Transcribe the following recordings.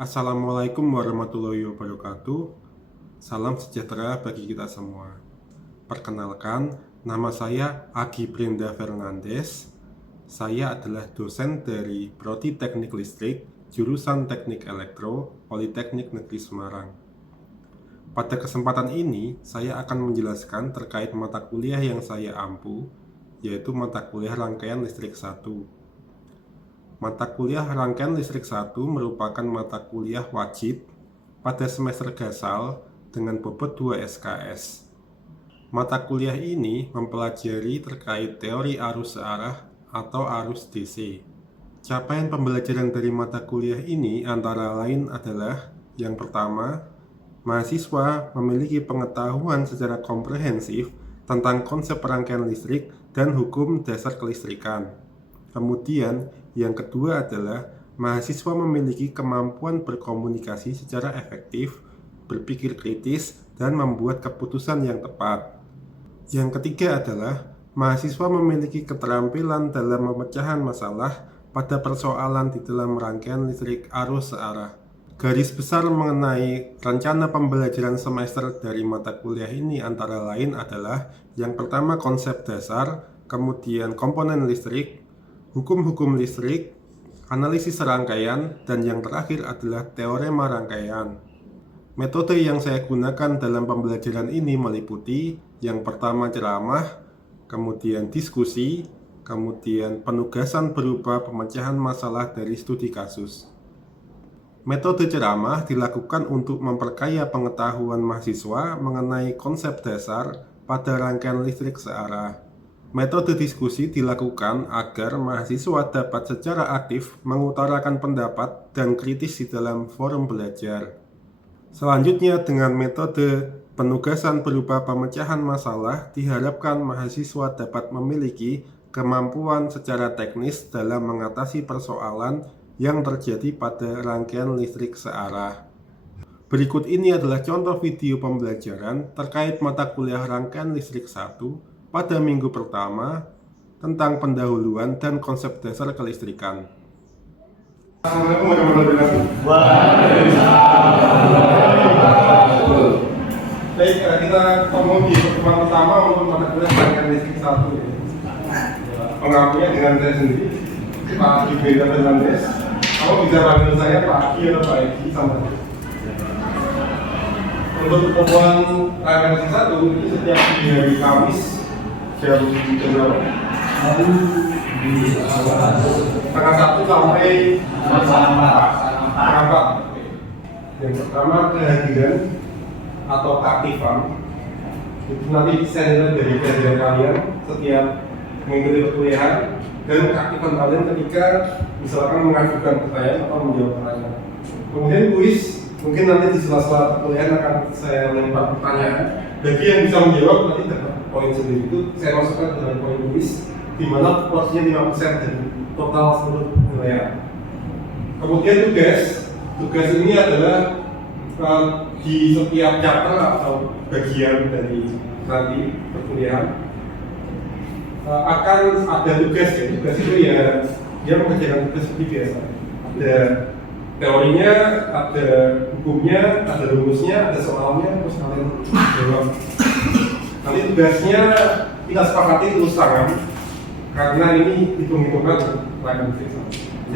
Assalamualaikum warahmatullahi wabarakatuh. Salam sejahtera bagi kita semua. Perkenalkan, nama saya Agi Brenda Fernandes. Saya adalah dosen dari Prodi Teknik Listrik, jurusan Teknik Elektro, Politeknik Negeri Semarang. Pada kesempatan ini, saya akan menjelaskan terkait mata kuliah yang saya ampu, yaitu mata kuliah Rangkaian Listrik 1. Mata kuliah Rangkaian Listrik 1 merupakan mata kuliah wajib pada semester gasal dengan bobot 2 SKS. Mata kuliah ini mempelajari terkait teori arus searah atau arus DC. Capaian pembelajaran dari mata kuliah ini antara lain adalah: yang pertama, mahasiswa memiliki pengetahuan secara komprehensif tentang konsep rangkaian listrik dan hukum dasar kelistrikan. Kemudian, yang kedua adalah mahasiswa memiliki kemampuan berkomunikasi secara efektif, berpikir kritis, dan membuat keputusan yang tepat. Yang ketiga adalah mahasiswa memiliki keterampilan dalam pemecahan masalah pada persoalan di dalam rangkaian listrik arus searah. Garis besar mengenai rencana pembelajaran semester dari mata kuliah ini antara lain adalah: yang pertama, konsep dasar, kemudian komponen listrik, hukum-hukum listrik, analisis rangkaian, dan yang terakhir adalah teorema rangkaian. Metode yang saya gunakan dalam pembelajaran ini meliputi: yang pertama, ceramah, kemudian diskusi, kemudian penugasan berupa pemecahan masalah dari studi kasus. Metode ceramah dilakukan untuk memperkaya pengetahuan mahasiswa mengenai konsep dasar pada rangkaian listrik searah. Metode diskusi dilakukan agar mahasiswa dapat secara aktif mengutarakan pendapat dan kritis di dalam forum belajar. Selanjutnya, dengan metode penugasan berupa pemecahan masalah, diharapkan mahasiswa dapat memiliki kemampuan secara teknis dalam mengatasi persoalan yang terjadi pada rangkaian listrik searah. Berikut ini adalah contoh video pembelajaran terkait mata kuliah Rangkaian Listrik 1 pada minggu pertama tentang pendahuluan dan konsep dasar kelistrikan. Assalamualaikum warahmatullahi wabarakatuh. Baik, kita ngomong di pertemuan pertama untuk mata kuliah Rangkaian Listrik 1. Pengakunya dengan saya sendiri, Pak Agi Brenda Fernandes. Kamu bisa panggil saya Pak Agi atau Pak Egi sama. Untuk pertemuan Rangkaian Listrik 1 ini setiap hari Kamis jam berapa? Tengah 1 sampai setengah 4. Yang pertama, kehadiran atau keaktifan itu nanti saya dari kehadiran kalian setiap mengikuti perkuliahan dan keaktifan kalian ketika misalkan mengajukan pertanyaan atau menjawab pertanyaan. Kemudian kuis, mungkin nanti di sela-sela perkuliahan akan saya lempar pertanyaan. Bagi yang bisa menjawab nanti dapat poin sendiri, itu saya masukkan dalam poin kuis, di mana porsinya 5% dari total seluruh penilaian. Kemudian tugas ini adalah di setiap chapter atau bagian dari nanti perkuliahan akan ada tugas ya. Tugas itu ya dia mengerjakan tugas seperti biasa. Ada teorinya, ada hukumnya, ada rumusnya, ada soalnya, terus kalian jawab. Nanti tugasnya kita sepakati tulis tangan karena ini hitung-hitungan rangkaian listrik.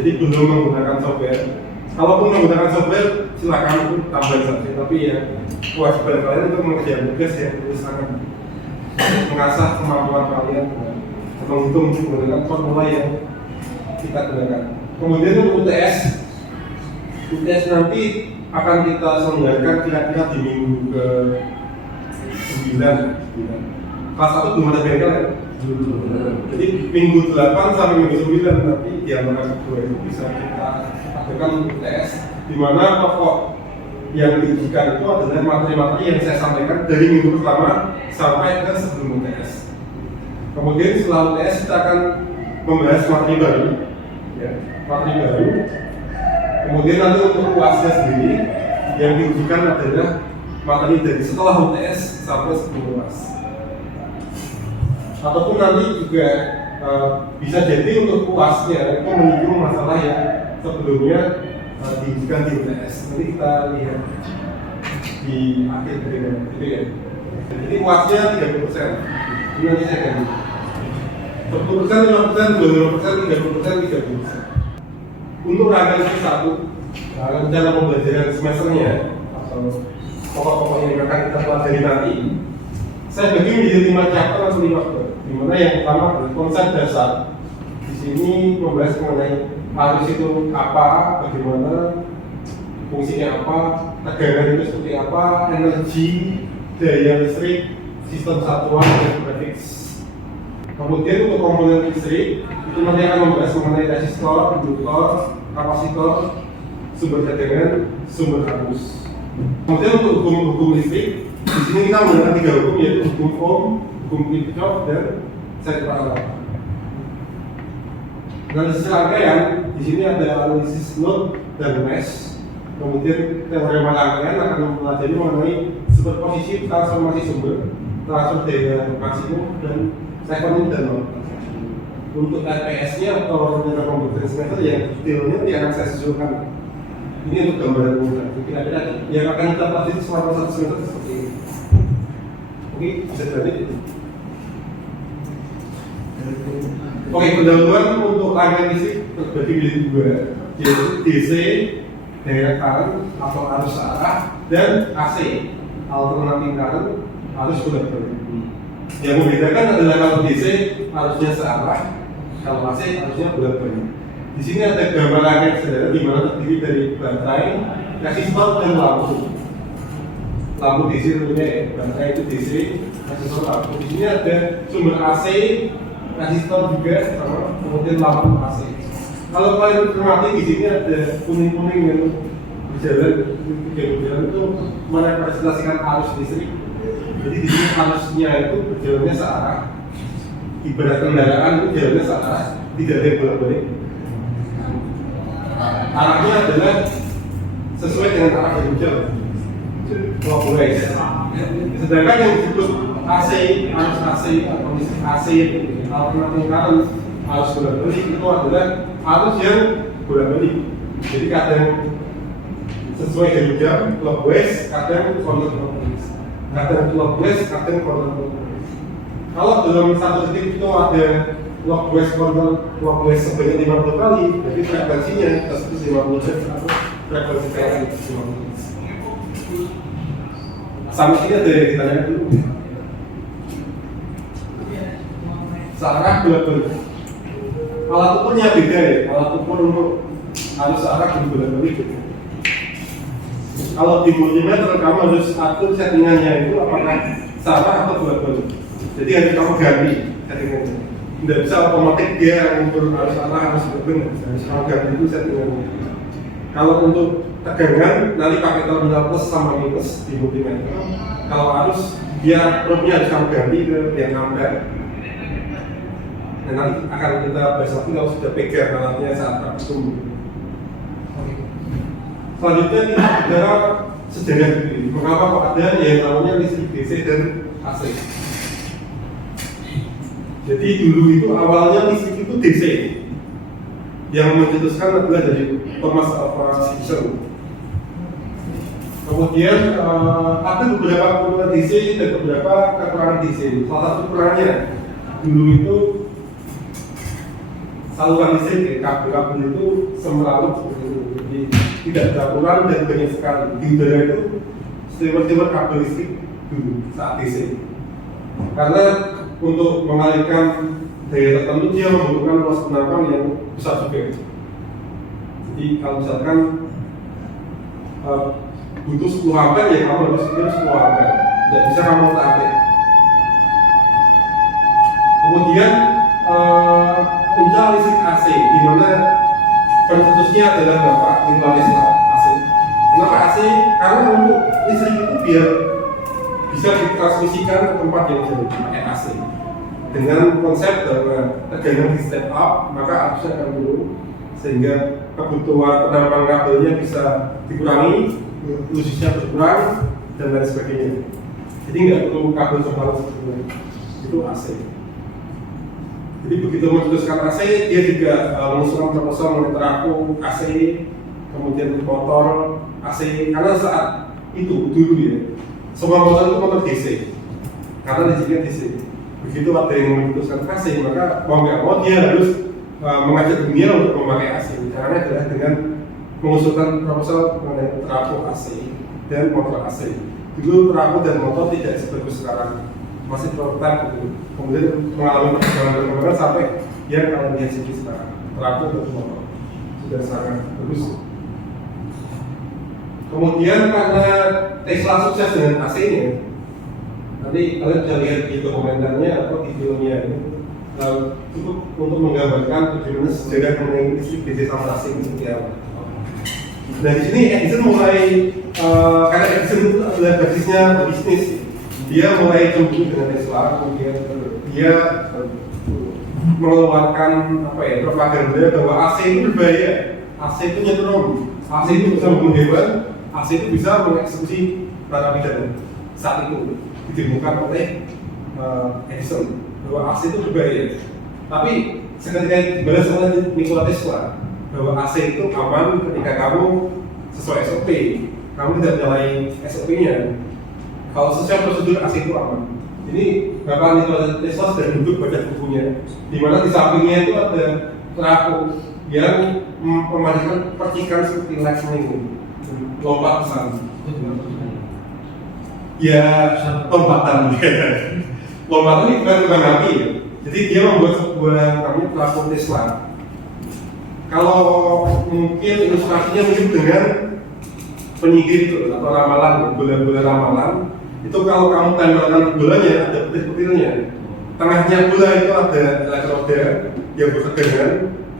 Jadi belum menggunakan software. Kalaupun menggunakan software silakan tambah saja, tapi ya kewajiban kalian untuk mengerjakan tugas ya tulis tangan, mengasah kemampuan kalian menghitung menggunakan formula yang kita gunakan. Kemudian untuk UTS nanti akan kita selenggarakan kira-kira di minggu ke 9. Kelas 1 belum ada bengkel ya? Jadi minggu 8 sampai minggu 9 nanti di antara kedua itu bisa kita lakukan UTS, di mana pokok yang diujikan itu adalah materi-materi yang saya sampaikan dari minggu pertama sampai ke sebelum UTS. Kemudian setelah UTS kita akan membahas materi baru, ya, materi baru. Kemudian nanti untuk UASnya sendiri yang diujikan adalah materi dari setelah UTS sampai sebelum UAS. Ataupun nanti juga bisa jadi untuk UASnya itu menyinggung masalah yang sebelumnya diganti UTS. Nanti kita lihat di akhir video itu ya. Jadi kuatnya 30%. Ini nanti saya ganti. 10%, 5%, 20%, 30%, 30%. Untuk rangkaian satu, rencana pembelajaran semesternya atau pokok-pokoknya yang akan kita pelajari nanti, saya bagi menjadi 5 chapter atau 5 bab. Di mana yang pertama adalah konsep dasar. Di sini membahas mengenai arus itu apa, bagaimana fungsinya apa, tegangan itu seperti apa, energi, daya listrik, sistem satuan dan grafik. Kemudian untuk komponen listrik itu nanti akan membahas mengenai resistor, induktor, kapasitor, sumber tegangan, sumber arus. Kemudian untuk hukum listrik, di sini kita menggunakan 3 hukum yaitu hukum Ohm, hukum Kirchhoff, dan side parallel. Analisis rangkaian, di sini ada analisis load dan mesh. Kemudian teorema rangkaian akan mempelajari mengenai superposisi transformasi sumber, transfer daya maksimum, dan sekuen dan load. Untuk RPS-nya atau rencana pembelajaran semester yang detailnya yang akan saya susulkan. Ini untuk gambaran mudah. Kira-kira yang akan kita pelajari selama 1 semester seperti ini. Oke, bisa dilanjut. Oke, pendahuluan untuk rangkaian listrik terbagi menjadi 2, yaitu DC, direct current atau arus searah, dan AC, alternating current, arus bolak-balik. Yang membedakan adalah kalau DC arusnya searah, kalau AC arusnya bolak-balik. Di sini ada gambar rangkaian sederhana di mana terdiri dari baterai, resistor, dan lampu. Lampu DC tentunya ya, baterai itu DC, resistor lampu. Di sini ada sumber AC, resistor juga, sama kemudian lampu AC. Kalau kalian cermati di sini ada kuning-kuning yang berjalan itu merepresentasikan arus listrik. Jadi di sini arusnya itu berjalannya searah. Ibarat kendaraan itu jalannya searah, tidak ada yang bolak-balik. Arahnya adalah sesuai dengan arah yang berjalan. Clockwise. Sedangkan yang disebut AC, arus AC atau listrik AC, alternating current, arus bolak-balik itu adalah arus yang bolak-balik. Jadi kadang sesuai dengan jam, clockwise, kadang counterclockwise. Kadang clockwise, kadang counterclockwise. Kalau dalam satu titik itu ada clockwise, counterclockwise sebanyak 50 kali, jadi frekuensinya tersebut 50 Hz atau frekuensi PLN 50 Hz. Sama sini ada yang ditanya dulu. Searah bolak-balik. Alat ukurnya beda ya. Alat ukur untuk arus searah dan bolak-balik beda. Kalau di multimeter kamu harus atur settingannya itu apakah searah atau bolak-balik. Jadi harus kamu ganti settingannya. Tidak bisa otomatis dia mengukur arus searah harus bolak-balik. Harus kamu ganti itu settingannya. Kalau untuk tegangan nanti pakai terminal plus sama minus di multimeter. Kalau arus dia probe-nya harus kamu ganti ke yang ampere. Dan nanti akan kita bahas lagi kalau sudah pegang alatnya saat praktikum. Selanjutnya kita bicara sejarah ini. Mengapa kok ada yang namanya listrik DC dan AC? Jadi dulu itu awalnya listrik itu DC. Yang mencetuskan adalah dari Thomas Alva Edison. Kemudian ada beberapa kekurangan DC dan beberapa kekurangan DC. Salah satu kekurangannya dulu itu saluran listrik, kabel-kabel itu semeraut seperti itu. Jadi tidak beraturan dan banyak sekali. Di udara itu steamer kabel listrik dulu saat DC. Karena untuk mengalihkan daya tertentu dia membutuhkan luas penampang yang besar juga. Jadi kalau misalkan butuh 10 ampere ya kamu harus sekitar 10 ampere. Tidak bisa kamu tarik. Kemudian untuk listrik AC, di mana pencetusnya adalah Bapak Nikola Tesla AC. Kenapa AC? Karena untuk listrik itu biar bisa ditransmisikan ke tempat yang jauh pakai AC. Dengan konsep bahwa tegangan di step up, maka arusnya akan turun sehingga kebutuhan penampang kabelnya bisa dikurangi, luasnya berkurang dan lain sebagainya. Jadi nggak perlu kabel terlalu sebetulnya. Itu AC. Jadi begitu memutuskan AC, dia juga mengusulkan proposal mengenai trafo AC kemudian motor AC, karena saat itu dulu ya semua motor itu motor DC karena listriknya DC. Begitu ada yang memutuskan AC, maka mau nggak mau dia harus mengajak dunia untuk memakai AC. Caranya adalah dengan mengusulkan proposal mengenai trafo AC dan motor AC. Dulu trafo dan motor tidak sebagus sekarang, masih prototipe gitu. Kemudian mengalami perkembangan sampai yang kalian lihat sini sekarang, trafo dan motor sudah sangat bagus. Kemudian karena Tesla sukses dengan AC-nya, nanti kalian bisa lihat di dokumenternya atau di filmnya ini, cukup untuk menggambarkan bagaimana sejarah mengenai listrik DC sama AC itu seperti apa. Nah di sini Edison mulai karena Edison itu adalah basisnya bisnis, dia mulai cemburu dengan Tesla, kemudian dia mengeluarkan propaganda bahwa AC itu berbahaya, AC itu nyetrum, AC itu bisa membunuh hewan, AC itu bisa mengeksekusi para pidana. Saat itu ditemukan oleh Edison bahwa AC itu berbahaya. Tapi seketika dibalas oleh Nikola Tesla bahwa AC itu aman ketika kamu sesuai SOP, kamu tidak menyalahi SOP-nya. Kalau sesuai prosedur AC itu aman. Ini Bapak Nikola Tesla sudah duduk baca bukunya, di mana di sampingnya itu ada trafo yang memancarkan percikan seperti lightning, lompat besar. Ya, lompatan. Lompatan ini bukan kembang api ya. Jadi dia membuat sebuah namanya trafo Tesla. Kalau mungkin ilustrasinya mungkin dengan penyihir itu atau ramalan, bola-bola ramalan. Itu kalau kamu tempelkan bolanya ada petir-petirnya. Tengahnya bola itu ada elektroda yang bertegangan.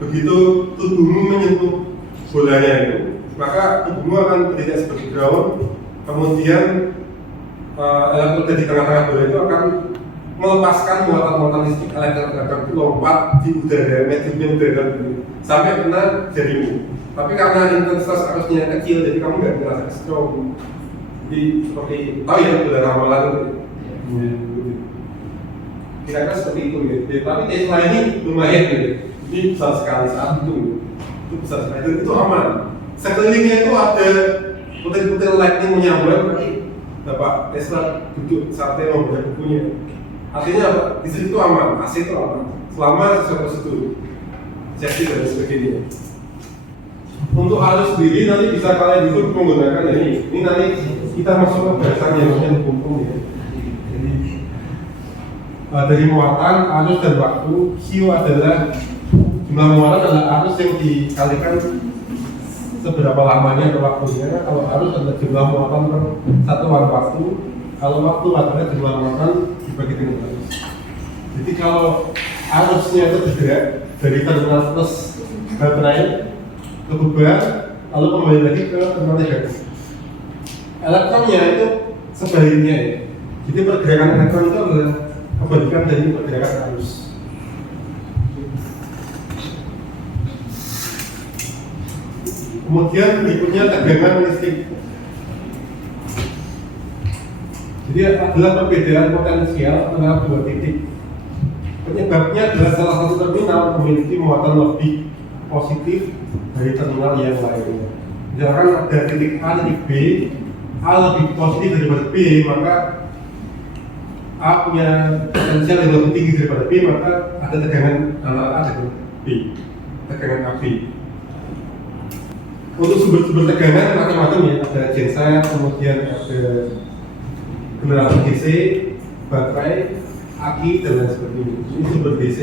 Begitu tubuhmu menyentuh bolanya itu, maka tubuhmu akan bertindak seperti ground. Kemudian elektroda di tengah-tengah bola itu akan melepaskan muatan-muatan listrik elektroda itu lompat di udara, medium udara sampai kena jarimu. Tapi karena intensitas arusnya kecil, jadi kamu nggak merasa strong. Jadi seperti tahu ya bola ramalan itu. Kira-kira seperti itu ya. Tapi Tesla ini lumayan ya. Ini besar sekali saat itu besar sekali, itu aman. Sekelilingnya itu ada putir-putir lightning menyambar, berarti Bapak Tesla duduk santai membaca bukunya. Artinya apa? Di situ itu aman, AC itu aman selama sesuai prosedur safety dan sebagainya. Untuk arus sendiri nanti bisa kalian duduk menggunakan ini. Ini nanti kita masuk ke bahasan yang namanya hukum ya. Jadi dari muatan, arus dan waktu, Q adalah jumlah muatan adalah arus yang dikalikan seberapa lamanya atau waktunya. Kalau arus adalah jumlah muatan per satuan waktu, kalau waktu adalah jumlah muatan dibagi dengan arus. Jadi kalau arusnya itu bergerak dari terminal plus baterai ke beban, lalu kembali lagi ke terminal negatif. Elektronnya itu sebaliknya ya. Jadi pergerakan elektron itu adalah kebalikan dari pergerakan arus. Kemudian berikutnya tegangan listrik. Jadi adalah perbedaan potensial antara dua titik. Penyebabnya adalah salah satu terminal memiliki muatan lebih positif dari terminal yang lainnya. Misalkan ada titik A, titik B, A lebih positif daripada B, maka A punya potensial yang lebih tinggi daripada B, maka ada tegangan antara A dan B, tegangan AB. Untuk sumber-sumber tegangan macam-macam ya, ada genset, kemudian ada generator DC, baterai, aki dan lain sebagainya. Ini sumber DC,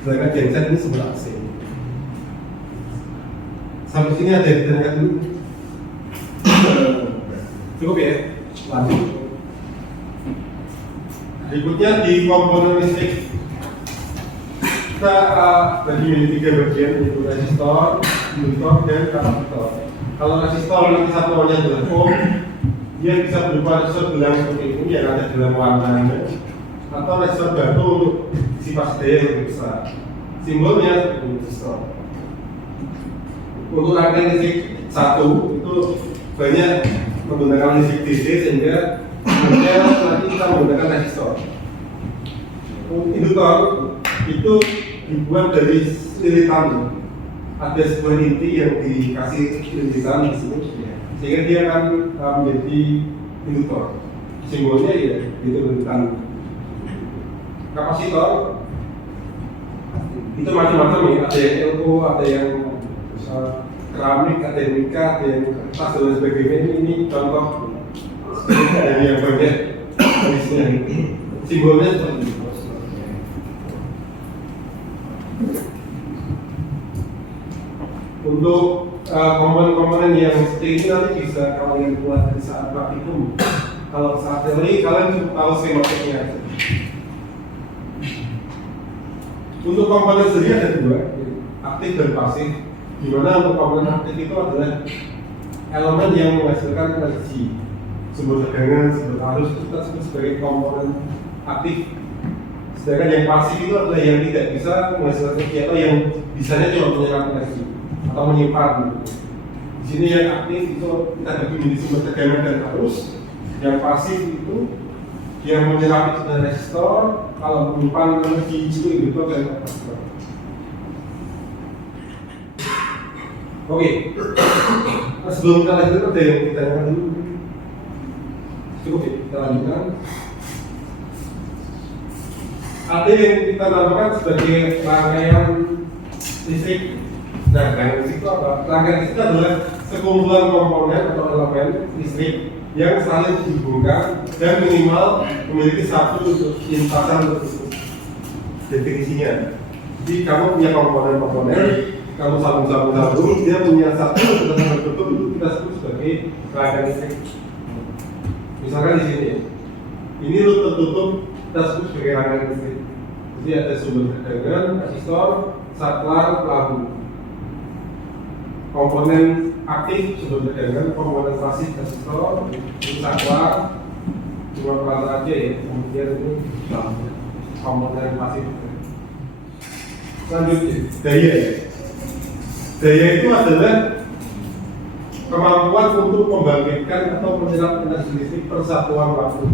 sedangkan genset ini sumber AC. Sampai sini ada yang ditanyakan dulu? Cukup ya? Lanjut. Berikutnya di komponen listrik kita bagi 3 bagian, yaitu resistor, inductor, dan kapasitor. Kalau resistor nanti satuannya adalah ohm, dia bisa berupa resistor gelang seperti ini yang ada gelang warnanya, atau resistor batu untuk disipas daya yang lebih besar. Simbolnya seperti resistor. Untuk rangkaian listrik 1 itu banyak menggunakan listrik DC sehingga kemudian nanti kita menggunakan resistor. Induktor itu dibuat dari lilitan ada sebuah inti yang dikasih lintasan di sini, sehingga dia akan menjadi induktor. Simbolnya ya itu lintasan. Kapasitor itu macam-macam ya, ada yang elko, ada yang keramik, ada yang nika, ada yang kertas dan lain sebagainya. Ini contoh dari yang banyak jenisnya. Simbolnya seperti itu. Untuk komponen-komponen yang seperti ini nanti bisa kalian buat di saat praktikum. Kalau saat teori kalian cukup tahu skematiknya. Untuk komponen sendiri ada dua, aktif dan pasif. Di mana untuk komponen aktif itu adalah elemen yang menghasilkan energi, sumber tegangan, sumber arus, itu kita sebut sebagai komponen aktif. Sedangkan yang pasif itu adalah yang tidak bisa menghasilkan energi atau yang bisanya cuma menyerap energi atau menyimpan. Di sini yang aktif itu kita bagi menjadi sumber tegangan dan arus. Yang pasif itu yang menyerap itu dan resistor. Kalau menyimpan energi itu induktor dan kapasitor. Oke. Sebelum kita lanjutkan ada yang ditanyakan dulu. Cukup ya, kita lanjutkan. Ada yang kita namakan sebagai rangkaian listrik. Nah, rangkaian listrik itu apa? Rangkaian listrik itu adalah sekumpulan komponen atau elemen listrik yang saling dihubungkan dan minimal memiliki satu lintasan tertutup. Definisinya, jadi kamu punya komponen-komponen, kamu sambung-sambung, dia punya satu lintasan tertutup, itu kita sebut sebagai rangkaian listrik. Misalkan di sini, ini loop tertutup, kita sebut sebagai rangkaian listrik. Jadi ada sumber tegangan, resistor, saklar, pelabuh. Komponen aktif sumber tegangan, komponen pasif resistor, saklar, cuma perantara aja ya. Kemudian ini komponen pasif. Selanjutnya daya. Daya itu adalah kemampuan untuk membangkitkan atau menyerap energi listrik per satuan waktu.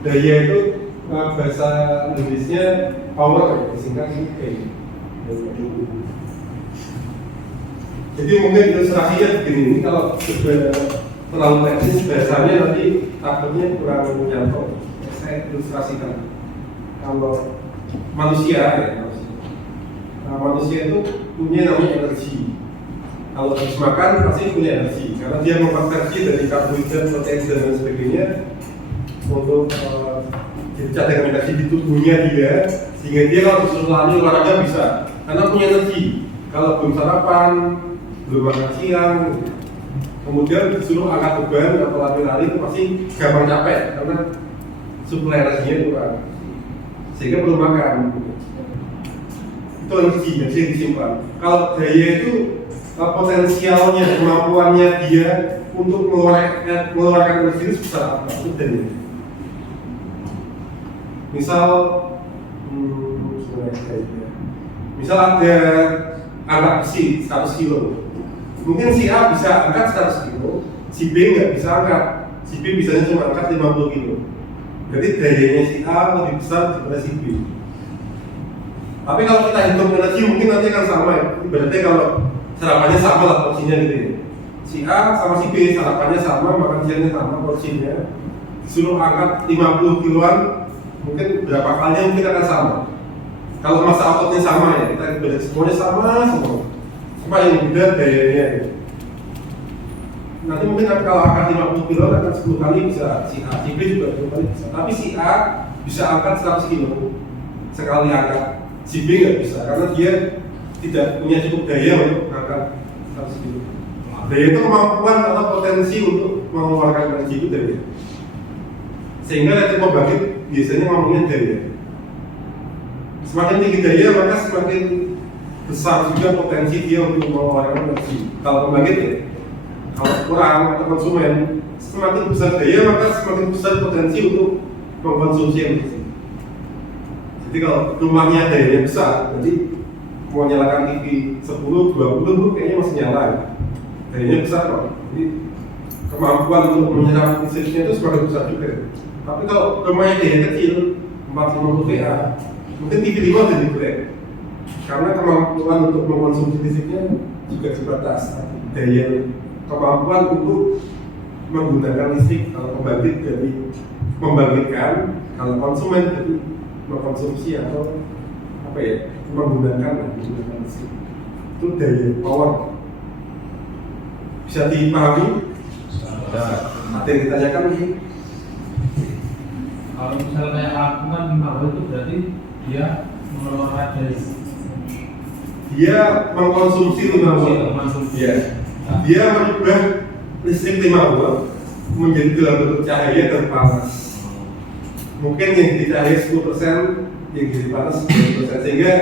Daya itu bahasa Inggrisnya power, disingkat ini. Jadi mungkin ilustrasinya begini, ini kalau sudah terlalu teknis bahasanya nanti takutnya kurang nyantol. Saya ilustrasikan. Kalau manusia itu punya namanya energi. Kalau habis makan pasti punya energi, karena dia mengkonversi dari karbohidrat, protein dan lain sebagainya untuk jadi cadangan energi di tubuhnya dia, sehingga dia kalau disuruh lari olahraga bisa, karena punya energi. Kalau belum sarapan, belum makan siang, kemudian disuruh angkat beban atau lari-lari itu pasti gampang capek karena suplai energinya kurang, sehingga perlu makan. Itu energi yang disimpan. Kalau daya itu potensialnya, kemampuannya dia untuk mengeluarkan energi itu sebesar apa? Itu daya. Misal ada angkat besi 100 kilo. Mungkin si A bisa angkat 100 kilo, si B nggak bisa angkat. Si B bisanya cuma angkat 50 kilo. Jadi dayanya si A lebih besar daripada si B. Tapi kalau kita hitung energi mungkin nanti akan sama ya. Berarti kalau sarapannya sama lah porsinya gitu ya. Si A sama si B sarapannya sama, makan siangnya sama porsinya. Disuruh angkat 50 kiloan, mungkin berapa kalinya mungkin akan sama. Kalau masa outputnya sama ya, kita berarti semuanya sama semua. Cuma yang beda dayanya ya. Nanti mungkin kalau angkat 50 kilo akan 10 kali bisa si A, si B juga 10 kali bisa. Tapi si A bisa angkat 100 kilo sekali angkat, si B nggak bisa karena dia tidak punya cukup daya untuk mengangkat 100 kilo. Daya itu kemampuan atau potensi untuk mengeluarkan energi itu daya. Sehingga listrik pembangkit biasanya ngomongnya daya. Semakin tinggi daya maka semakin besar juga potensi dia untuk mengeluarkan energi. Kalau pembangkit ya, kalau kurang atau konsumen, semakin besar daya maka semakin besar potensi untuk mengkonsumsi energi. Jadi kalau rumahnya dayanya besar, jadi mau nyalakan TV 10, 20 kayaknya masih nyala. Dayanya besar kok. Jadi kemampuan untuk menyerap listriknya itu semakin besar juga. Tapi kalau rumahnya daya kecil, 450 VA, mungkin TV 5 jadi break. Karena kemampuan untuk mengkonsumsi listriknya juga terbatas. Daya kemampuan untuk menggunakan listrik kalau pembangkit jadi membangkitkan, kalau konsumen jadi mengkonsumsi atau apa ya, menggunakan listrik. Itu daya power. Bisa dipahami? Ada yang ditanyakan mungkin? Kalau misalnya aku kan 5 watt itu berarti dia mengeluarkan dari Dia mengkonsumsi 5 watt. Ya. Dia merubah listrik 5 watt menjadi dalam bentuk cahaya dan panas. Mungkin yang jadi cahaya 10%, yang jadi panas 10%, sehingga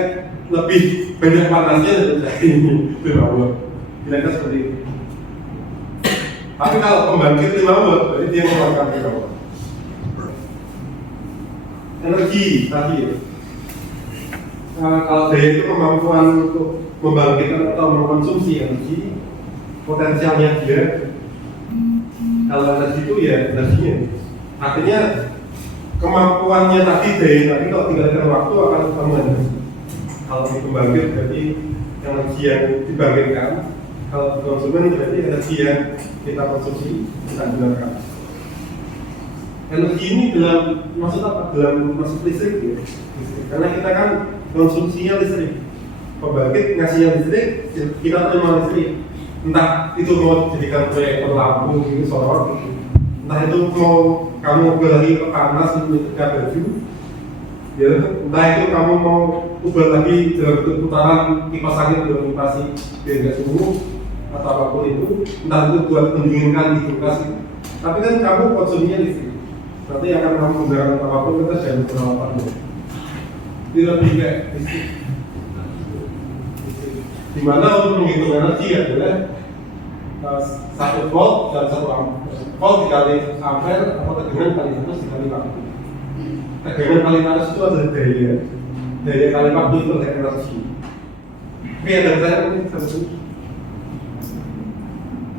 lebih banyak panasnya dari cahaya ini 5 watt. Kira-kira seperti itu. Tapi kalau pembangkit 5 watt, berarti dia mengeluarkan 5 watt. Energi tadi ya. Kalau daya itu kemampuan untuk membangkitkan atau mengkonsumsi energi, potensialnya dia. Kalau energi itu ya energinya. Artinya kemampuannya tadi daya tadi kalau tinggalkan waktu akan sama energi. Kalau di pembangkit berarti energi yang dibangkitkan. Kalau di konsumen berarti energi yang kita konsumsi, kita gunakan. Energi ini dalam maksud apa? Dalam maksud listrik ya. Karena kita kan konsumsinya listrik. Pembangkit ngasihnya listrik, kita terima listrik. Entah itu mau jadikan proyek lampu gitu, sorot gitu. Entah itu mau kamu ubah lagi ke panas untuk mencegah baju. Ya, entah itu kamu mau ubah lagi dalam bentuk putaran kipas angin untuk mengatasi biar nggak suhu atau apapun itu. Entah itu buat mendinginkan di kulkas gitu. Tapi kan kamu konsumsinya listrik. Berarti akan kamu menggunakan apapun kita jangan berapa-apa. Ini lebih kayak listrik. Dimana untuk menghitung energi adalah 1 volt dan 1 volt dikali ampere atau tegangan kali 100 dikali waktu. Tegangan kali 100 itu adalah daya kali waktu itu adalah energi. Oke, dan saya mungkin seperti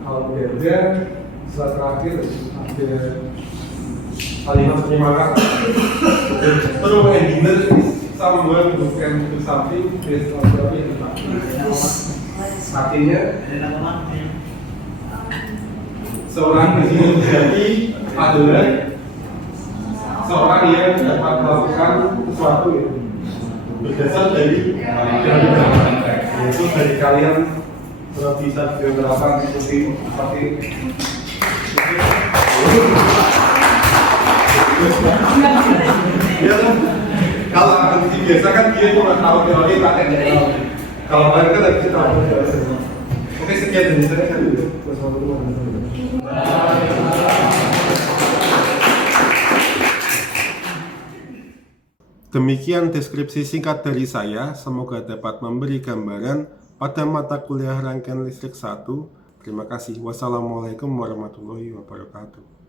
kalau berbeda setelah terakhir ada kalimat penyemangat through engineer someone who can do something based on what he has. Artinya seorang engineer sejati adalah seorang yang dapat melakukan sesuatu ya, berdasar dari yaitu dari kalian bisa berapa seperti ya, kalau agensi biasa kan dia cuma tahu teori pakai general. Kalau kalian kan harus tahu teori. Oke, sekian dari saya kan itu. Demikian deskripsi singkat dari saya, semoga dapat memberi gambaran pada mata kuliah rangkaian listrik 1. Terima kasih. Wassalamualaikum warahmatullahi wabarakatuh.